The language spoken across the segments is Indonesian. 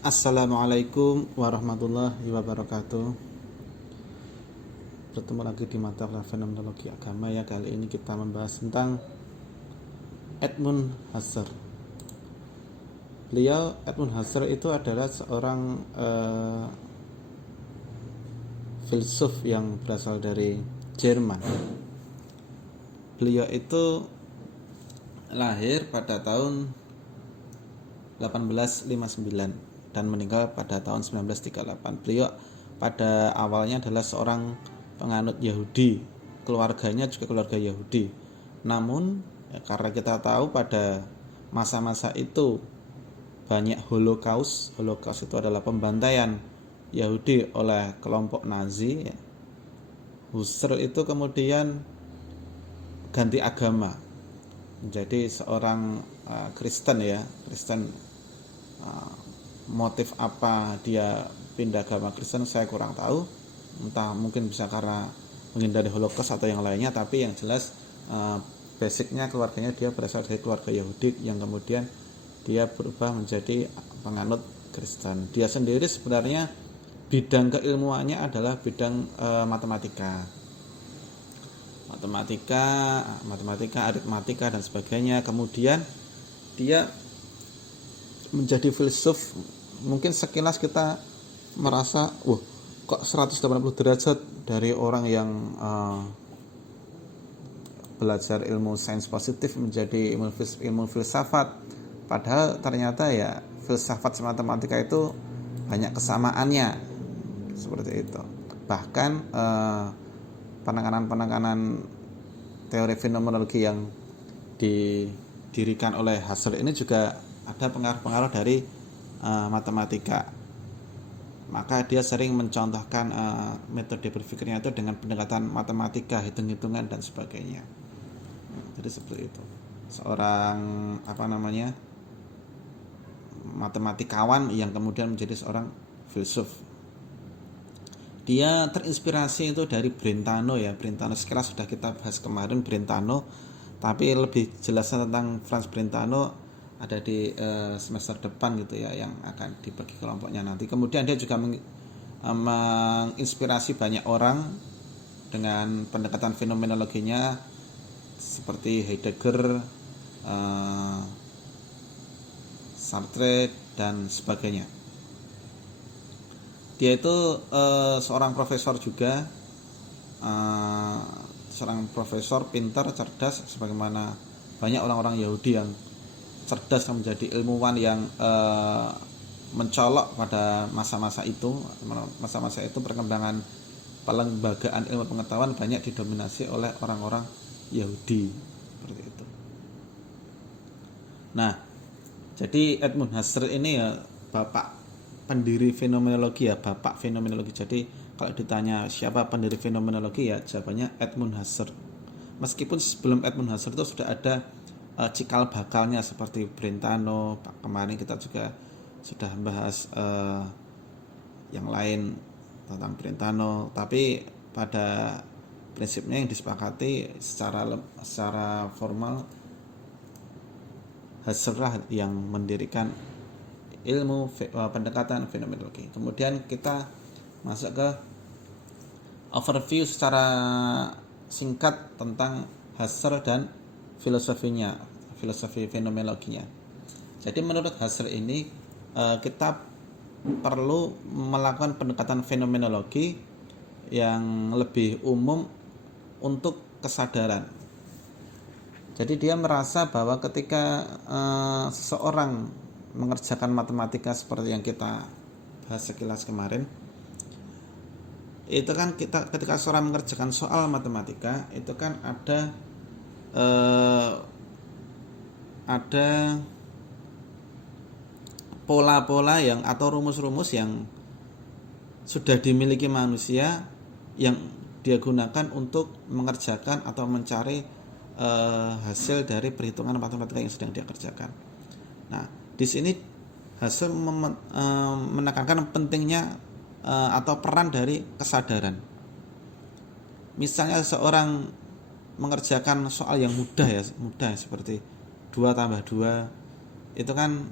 Assalamualaikum warahmatullahi wabarakatuh. Bertemu lagi di mata kuliah fenomenologi agama ya. Kali ini kita membahas tentang Edmund Husserl. Edmund Husserl itu adalah seorang filsuf yang berasal dari Jerman. Beliau itu lahir pada tahun 1859 dan meninggal pada tahun 1938. Beliau pada awalnya adalah seorang penganut Yahudi, keluarganya juga keluarga Yahudi. Namun karena kita tahu pada masa-masa itu banyak Holocaust itu adalah pembantaian Yahudi oleh kelompok Nazi. Husserl itu kemudian ganti agama menjadi seorang Kristen. Motif apa dia pindah agama Kristen saya kurang tahu, entah mungkin bisa karena menghindari Holocaust atau yang lainnya, tapi yang jelas basicnya keluarganya dia berasal dari keluarga Yahudi yang kemudian dia berubah menjadi penganut Kristen. Dia sendiri sebenarnya bidang keilmuannya adalah bidang matematika, aritmatika dan sebagainya. Kemudian dia menjadi filsuf. Mungkin sekilas kita merasa, kok 180 derajat dari orang yang belajar ilmu sains positif menjadi ilmu filsafat. Padahal ternyata ya filsafat matematika itu banyak kesamaannya, seperti itu. Bahkan penekanan teori fenomenologi yang didirikan oleh Husserl ini juga ada pengaruh-pengaruh dari matematika. Maka dia sering mencontohkan metode berpikirnya itu dengan pendekatan matematika, hitung-hitungan dan sebagainya. Jadi seperti itu. Seorang matematikawan yang kemudian menjadi seorang filsuf. Dia terinspirasi itu dari Brentano ya. Brentano sekilas sudah kita bahas kemarin Brentano, tapi lebih jelasnya tentang Franz Brentano ada di semester depan gitu ya, yang akan dibagi kelompoknya nanti. Kemudian dia juga menginspirasi banyak orang dengan pendekatan fenomenologinya seperti Heidegger, Sartre dan sebagainya. Dia itu seorang profesor juga, seorang profesor pintar, cerdas, sebagaimana banyak orang-orang Yahudi yang cerdas menjadi ilmuwan yang mencolok pada masa-masa itu. Masa-masa itu perkembangan pelembagaan ilmu pengetahuan banyak didominasi oleh orang-orang Yahudi, seperti itu. Nah, jadi Edmund Husserl ini ya bapak pendiri fenomenologi ya, bapak fenomenologi. Jadi kalau ditanya siapa pendiri fenomenologi ya jawabannya Edmund Husserl. Meskipun sebelum Edmund Husserl itu sudah ada cikal bakalnya seperti Brentano. Kemarin kita juga sudah bahas yang lain tentang Brentano, tapi pada prinsipnya yang disepakati secara formal Husserl lah yang mendirikan ilmu pendekatan fenomenologi. Kemudian kita masuk ke overview secara singkat tentang Husserl dan filosofi fenomenologinya. Jadi menurut Husserl ini kita perlu melakukan pendekatan fenomenologi yang lebih umum untuk kesadaran. Jadi dia merasa bahwa ketika seseorang mengerjakan matematika seperti yang kita bahas sekilas kemarin, itu kan ketika seorang mengerjakan soal matematika itu kan ada pola-pola yang atau rumus-rumus yang sudah dimiliki manusia yang dia gunakan untuk mengerjakan atau mencari hasil dari perhitungan matematika yang sedang dia kerjakan. Nah, di sini Husserl menekankan pentingnya atau peran dari kesadaran. Misalnya seorang mengerjakan soal yang mudah seperti 2 tambah 2, itu kan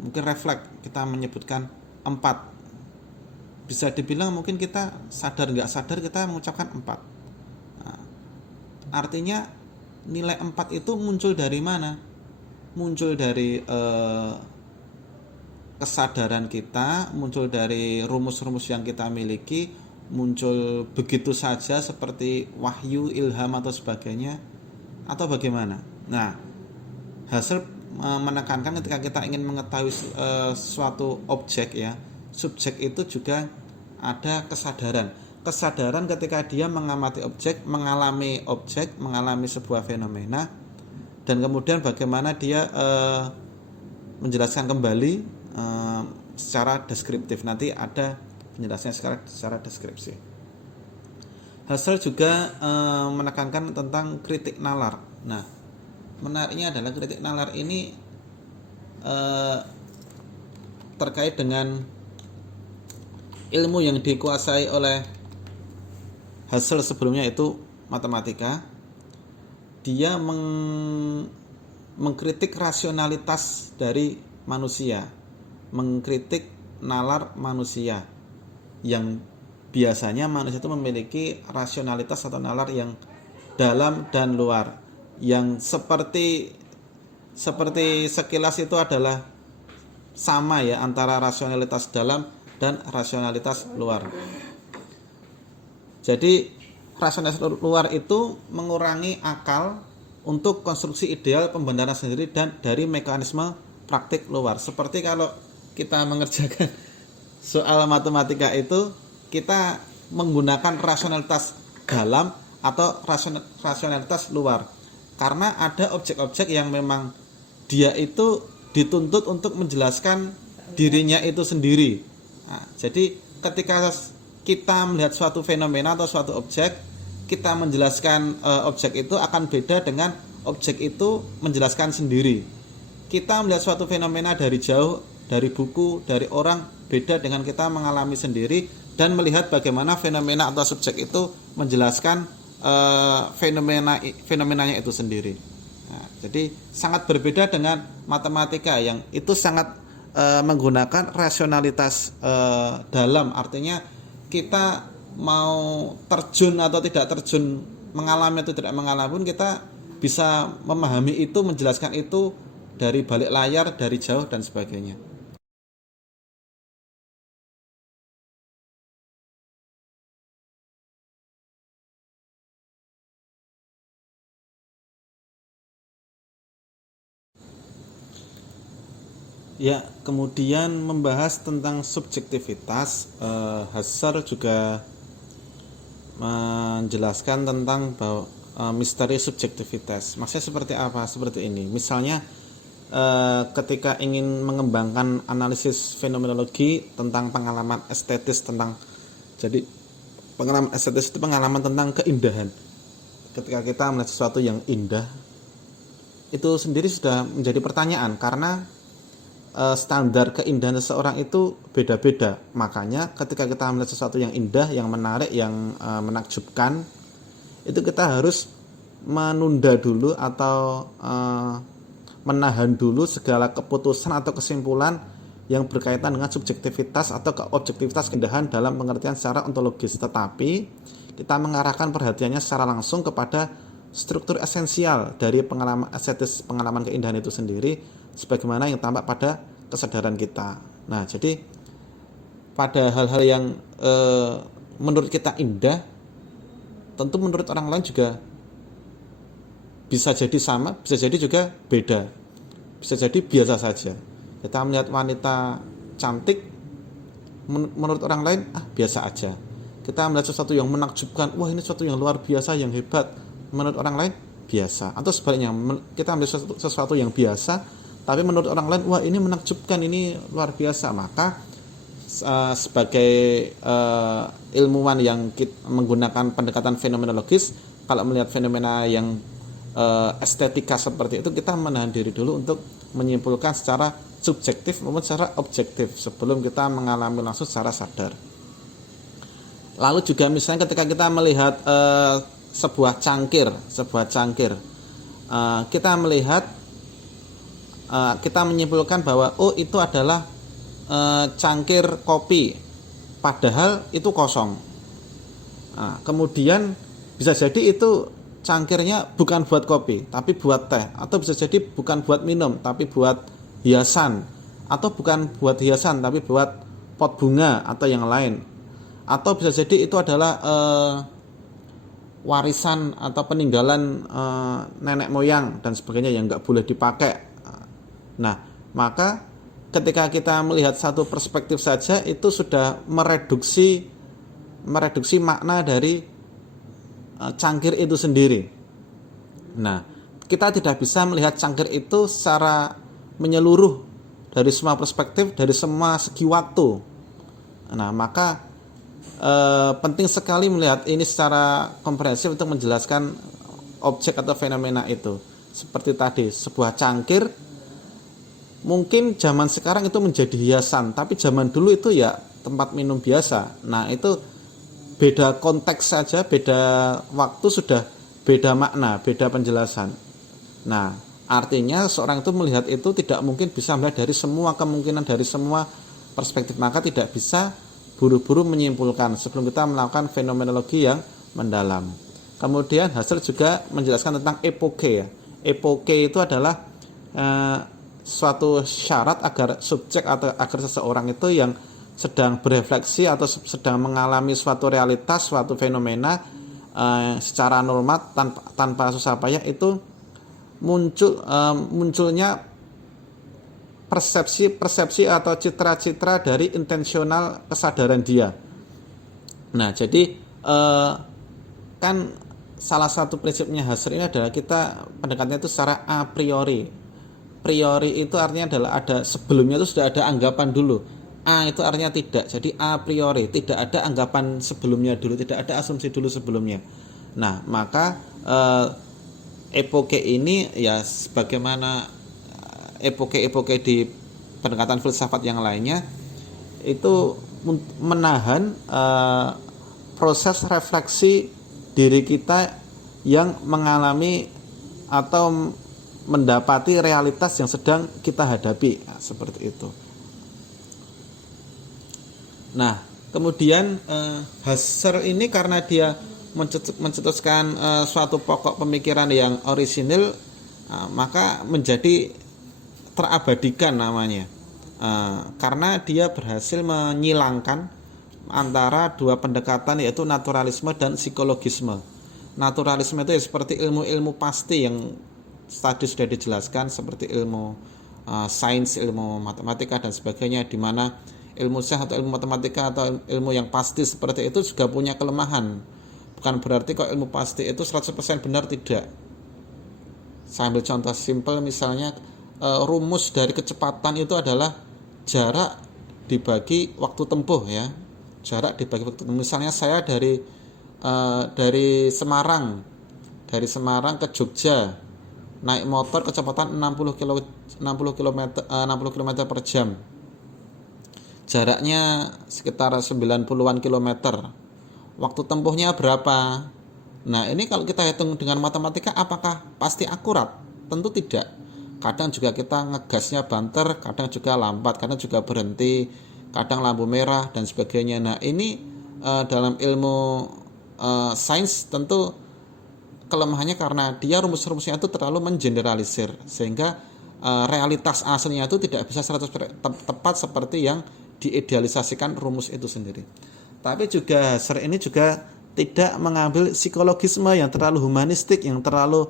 mungkin refleks kita menyebutkan 4. Bisa dibilang mungkin kita sadar nggak sadar kita mengucapkan 4. Nah, artinya nilai 4 itu muncul dari mana? Muncul dari kesadaran kita, muncul dari rumus-rumus yang kita miliki, muncul begitu saja seperti wahyu, ilham atau sebagainya, atau bagaimana? Nah, Husserl menekankan ketika kita ingin mengetahui suatu objek ya, subjek itu juga ada kesadaran. Kesadaran ketika dia mengamati objek, mengalami sebuah fenomena, dan kemudian bagaimana dia menjelaskan kembali secara deskriptif. Nanti ada penjelasannya secara deskripsi. Husserl juga menekankan tentang kritik nalar. Nah, menariknya adalah kritik nalar ini terkait dengan ilmu yang dikuasai oleh Husserl sebelumnya, itu matematika. Dia mengkritik rasionalitas dari manusia, mengkritik nalar manusia, yang biasanya manusia itu memiliki rasionalitas atau nalar yang dalam dan luar, yang seperti sekilas itu adalah sama ya antara rasionalitas dalam dan rasionalitas luar. Jadi rasionalitas luar itu mengurangi akal untuk konstruksi ideal pembenaran sendiri dan dari mekanisme praktik luar. Seperti kalau kita mengerjakan soal matematika itu, kita menggunakan rasionalitas dalam atau rasionalitas luar, karena ada objek-objek yang memang dia itu dituntut untuk menjelaskan dirinya itu sendiri. Nah, jadi ketika kita melihat suatu fenomena atau suatu objek, kita menjelaskan objek itu akan beda dengan objek itu menjelaskan sendiri. Kita melihat suatu fenomena dari jauh, dari buku, dari orang, beda dengan kita mengalami sendiri dan melihat bagaimana fenomena atau subjek itu menjelaskan fenomenanya itu sendiri. Nah, jadi sangat berbeda dengan matematika yang itu sangat menggunakan rasionalitas dalam, artinya kita mau terjun atau tidak terjun, mengalami atau tidak mengalami pun kita bisa memahami itu, menjelaskan itu dari balik layar, dari jauh dan sebagainya. Ya, kemudian membahas tentang subjektivitas, Husserl juga menjelaskan tentang bahwa misteri subjektivitas. Maksudnya seperti apa? Seperti ini. Misalnya ketika ingin mengembangkan analisis fenomenologi tentang pengalaman estetis, jadi pengalaman estetis itu pengalaman tentang keindahan. Ketika kita melihat sesuatu yang indah, itu sendiri sudah menjadi pertanyaan, karena standar keindahan seseorang itu beda-beda. Makanya ketika kita melihat sesuatu yang indah, yang menarik, yang menakjubkan, itu kita harus menunda dulu atau menahan dulu segala keputusan atau kesimpulan yang berkaitan dengan subjektivitas atau objektivitas keindahan dalam pengertian secara ontologis. Tetapi kita mengarahkan perhatiannya secara langsung kepada struktur esensial dari pengalaman estetis, pengalaman keindahan itu sendiri, sebagaimana yang tampak pada kesadaran kita. Nah, jadi pada hal-hal yang menurut kita indah, tentu menurut orang lain juga bisa jadi sama, bisa jadi juga beda, bisa jadi biasa saja. Kita melihat wanita cantik, menurut orang lain biasa aja. Kita melihat sesuatu yang menakjubkan, wah ini sesuatu yang luar biasa, yang hebat, menurut orang lain biasa. Atau sebaliknya, kita melihat sesuatu yang biasa, tapi menurut orang lain, wah ini menakjubkan, ini luar biasa. Maka sebagai ilmuwan yang menggunakan pendekatan fenomenologis, kalau melihat fenomena yang estetika seperti itu, kita menahan diri dulu untuk menyimpulkan secara subjektif maupun secara objektif sebelum kita mengalami langsung secara sadar. Lalu juga misalnya ketika kita melihat sebuah cangkir, kita melihat, kita menyimpulkan bahwa itu adalah cangkir kopi, padahal itu kosong. Nah, kemudian bisa jadi itu cangkirnya bukan buat kopi, tapi buat teh, atau bisa jadi bukan buat minum, tapi buat hiasan, atau bukan buat hiasan, tapi buat pot bunga atau yang lain, atau bisa jadi itu adalah warisan atau peninggalan nenek moyang dan sebagainya yang nggak boleh dipakai. Nah, maka ketika kita melihat satu perspektif saja itu sudah mereduksi makna dari cangkir itu sendiri. Nah, kita tidak bisa melihat cangkir itu secara menyeluruh dari semua perspektif, dari semua segi waktu. Nah, maka penting sekali melihat ini secara komprehensif untuk menjelaskan objek atau fenomena itu. Seperti tadi, sebuah cangkir mungkin zaman sekarang itu menjadi hiasan, tapi zaman dulu itu ya tempat minum biasa. Nah, itu beda konteks saja, beda waktu sudah beda makna, beda penjelasan. Nah, artinya seorang itu melihat itu tidak mungkin bisa melihat dari semua kemungkinan, dari semua perspektif, maka tidak bisa buru-buru menyimpulkan sebelum kita melakukan fenomenologi yang mendalam. Kemudian Husserl juga menjelaskan tentang epoke ya. Epoke itu adalah suatu syarat agar subjek atau agar seseorang itu yang sedang berefleksi atau sedang mengalami suatu realitas, suatu fenomena secara normal tanpa susah payah itu munculnya persepsi atau citra-citra dari intensional kesadaran dia. Nah, jadi kan salah satu prinsipnya Husserl ini adalah kita pendekatannya itu secara a priori. Priori itu artinya adalah ada sebelumnya itu sudah ada anggapan dulu. A itu artinya tidak. Jadi a priori, tidak ada anggapan sebelumnya dulu, tidak ada asumsi dulu sebelumnya. Nah, maka epoke ini ya sebagaimana epoke di pendekatan filsafat yang lainnya itu menahan proses refleksi diri kita yang mengalami atau mendapati realitas yang sedang kita hadapi. Nah, seperti itu. Nah, kemudian Husserl ini karena dia mencetuskan suatu pokok pemikiran yang orisinil, maka menjadi terabadikan namanya, karena dia berhasil menyilangkan antara dua pendekatan, yaitu naturalisme dan psikologisme. Naturalisme itu ya seperti ilmu-ilmu pasti yang tadi sudah dijelaskan, seperti ilmu sains, ilmu matematika dan sebagainya, di mana ilmu sains atau ilmu matematika atau ilmu yang pasti seperti itu juga punya kelemahan. Bukan berarti kalau ilmu pasti itu 100% benar, tidak. Saya ambil contoh simpel, misalnya rumus dari kecepatan itu adalah jarak dibagi waktu tempuh ya. Jarak dibagi waktu tempuh. Misalnya saya dari Semarang ke Jogja naik motor kecepatan 60 km per jam. Jaraknya sekitar 90-an kilometer. Waktu tempuhnya berapa? Nah, ini kalau kita hitung dengan matematika apakah pasti akurat? Tentu tidak. Kadang juga kita ngegasnya banter, kadang juga lambat, kadang juga berhenti, kadang lampu merah dan sebagainya. Nah, ini dalam ilmu sains tentu kelemahannya karena dia rumus-rumusnya itu terlalu mengeneralisir, sehingga realitas aslinya itu tidak bisa 100% tepat seperti yang diidealisasikan rumus itu sendiri. Tapi juga Husserl ini juga tidak mengambil psikologisme yang terlalu humanistik, yang terlalu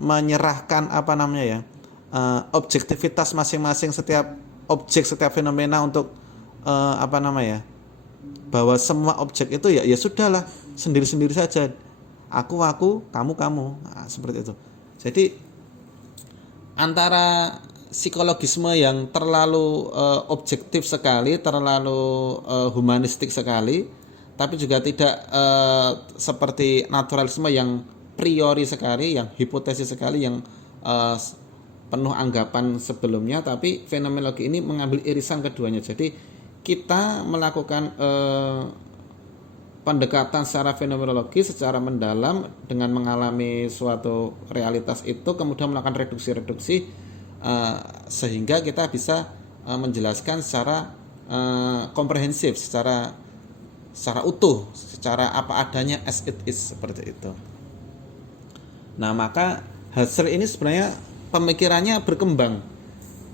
menyerahkan objektivitas masing-masing setiap objek, setiap fenomena untuk bahwa semua objek itu ya sudahlah sendiri-sendiri saja, aku, kamu. Nah, seperti itu. Jadi antara psikologisme yang terlalu objektif sekali, terlalu humanistik sekali, tapi juga tidak seperti naturalisme yang priori sekali, yang hipotesis sekali, yang penuh anggapan sebelumnya, tapi fenomenologi ini mengambil irisan keduanya. Jadi kita melakukan pendekatan secara fenomenologi secara mendalam dengan mengalami suatu realitas itu, kemudian melakukan reduksi-reduksi sehingga kita bisa menjelaskan secara komprehensif, secara utuh, secara apa adanya as it is, seperti itu. Nah, maka Husserl ini sebenarnya pemikirannya berkembang.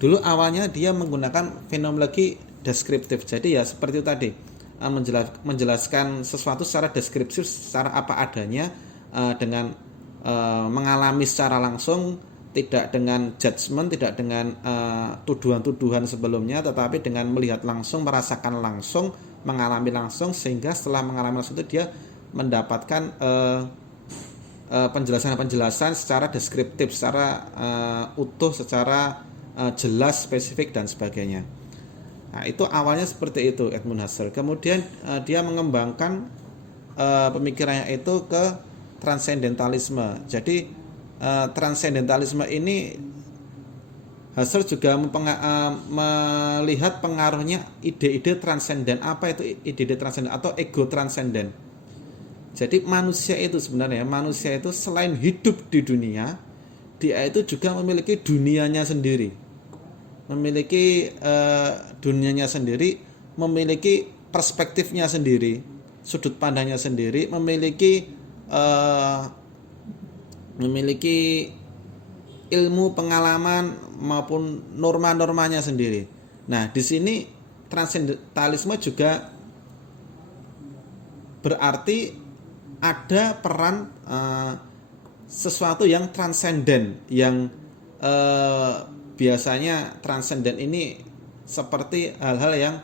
Dulu awalnya dia menggunakan fenomenologi deskriptif. Jadi ya seperti itu tadi, menjelaskan sesuatu secara deskriptif, secara apa adanya, dengan mengalami secara langsung, tidak dengan judgement, tidak dengan tuduhan-tuduhan sebelumnya, tetapi dengan melihat langsung, merasakan langsung, mengalami langsung, sehingga setelah mengalami langsung itu dia mendapatkan penjelasan-penjelasan secara deskriptif, secara utuh, secara jelas, spesifik, dan sebagainya. Nah, itu awalnya seperti itu Edmund Husserl. Kemudian dia mengembangkan pemikirannya itu ke transendentalisme. Jadi transendentalisme ini Husserl juga melihat pengaruhnya ide-ide transenden. Apa itu ide-ide transenden atau ego transenden? Jadi manusia itu sebenarnya, manusia itu selain hidup di dunia, dia itu juga memiliki dunianya sendiri, memiliki dunianya sendiri, memiliki perspektifnya sendiri, sudut pandangnya sendiri, memiliki ilmu, pengalaman maupun norma-normanya sendiri. Nah, di sini transendentalisme juga berarti ada peran sesuatu yang transenden, yang biasanya transenden ini seperti hal-hal yang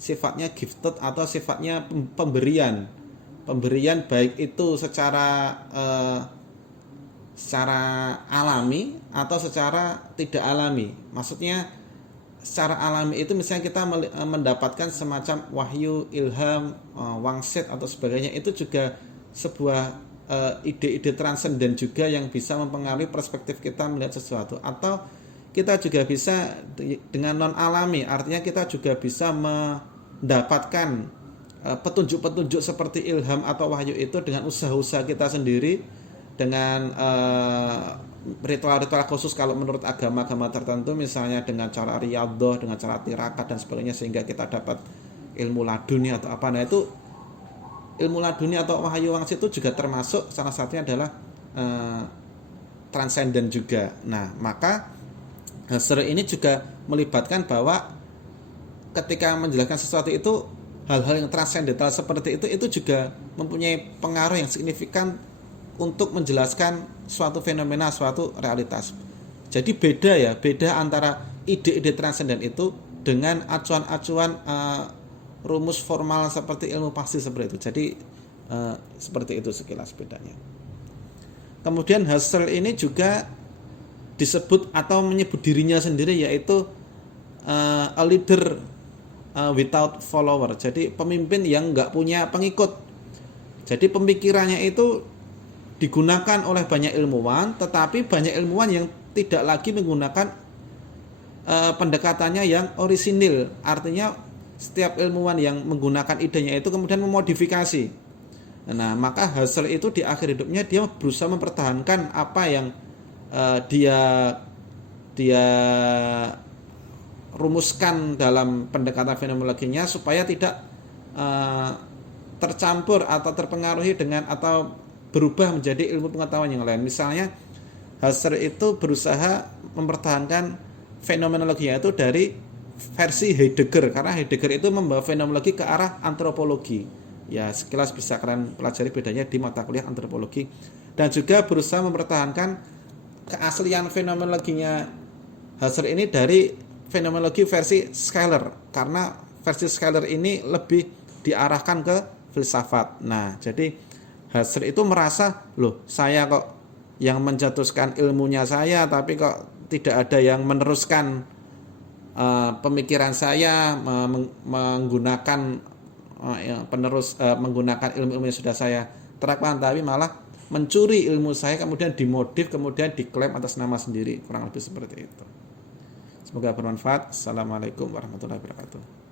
sifatnya gifted atau sifatnya pemberian baik itu secara alami atau secara tidak alami. Maksudnya secara alami itu misalnya kita mendapatkan semacam wahyu, ilham, wangsit atau sebagainya, itu juga sebuah ide-ide transenden juga yang bisa mempengaruhi perspektif kita melihat sesuatu. Atau kita juga bisa dengan non alami, artinya kita juga bisa mendapatkan petunjuk-petunjuk seperti ilham atau wahyu itu dengan usaha-usaha kita sendiri, dengan ritual-ritual khusus kalau menurut agama-agama tertentu, misalnya dengan cara riyadhah, dengan cara tirakat dan sebagainya, sehingga kita dapat ilmu laduni atau apa. Nah, itu ilmu laduni atau wahyu wangsit itu juga termasuk, salah satunya adalah transenden juga. Nah, maka Husserl ini juga melibatkan bahwa ketika menjelaskan sesuatu itu, hal-hal yang transendental seperti itu juga mempunyai pengaruh yang signifikan untuk menjelaskan suatu fenomena, suatu realitas. Jadi beda antara ide-ide transenden itu dengan acuan-acuan rumus formal seperti ilmu pasti seperti itu. Jadi seperti itu sekilas bedanya. Kemudian Husserl ini juga disebut atau menyebut dirinya sendiri, yaitu a leader without follower. Jadi pemimpin yang nggak punya pengikut. Jadi pemikirannya itu digunakan oleh banyak ilmuwan, tetapi banyak ilmuwan yang tidak lagi menggunakan pendekatannya yang orisinil. Artinya setiap ilmuwan yang menggunakan idenya itu kemudian memodifikasi. Nah, maka Husserl itu di akhir hidupnya dia berusaha mempertahankan apa yang dia rumuskan dalam pendekatan fenomenologinya, supaya tidak tercampur atau terpengaruhi dengan atau berubah menjadi ilmu pengetahuan yang lain. Misalnya Husserl itu berusaha mempertahankan fenomenologinya itu dari versi Heidegger, karena Heidegger itu membawa fenomenologi ke arah antropologi. Ya, sekilas bisa kalian pelajari bedanya di mata kuliah antropologi. Dan juga berusaha mempertahankan keaslian fenomenologinya Husserl ini dari fenomenologi versi Scaler, karena versi Scaler ini lebih diarahkan ke filsafat. Nah, jadi Husserl itu merasa, loh, saya kok yang mencetuskan ilmunya saya, tapi kok tidak ada yang meneruskan pemikiran saya, menggunakan menggunakan ilmu-ilmu yang sudah saya terapkan, tapi malah mencuri ilmu saya, kemudian dimodif, kemudian diklaim atas nama sendiri. Kurang lebih seperti itu. Semoga bermanfaat. Assalamualaikum warahmatullahi wabarakatuh.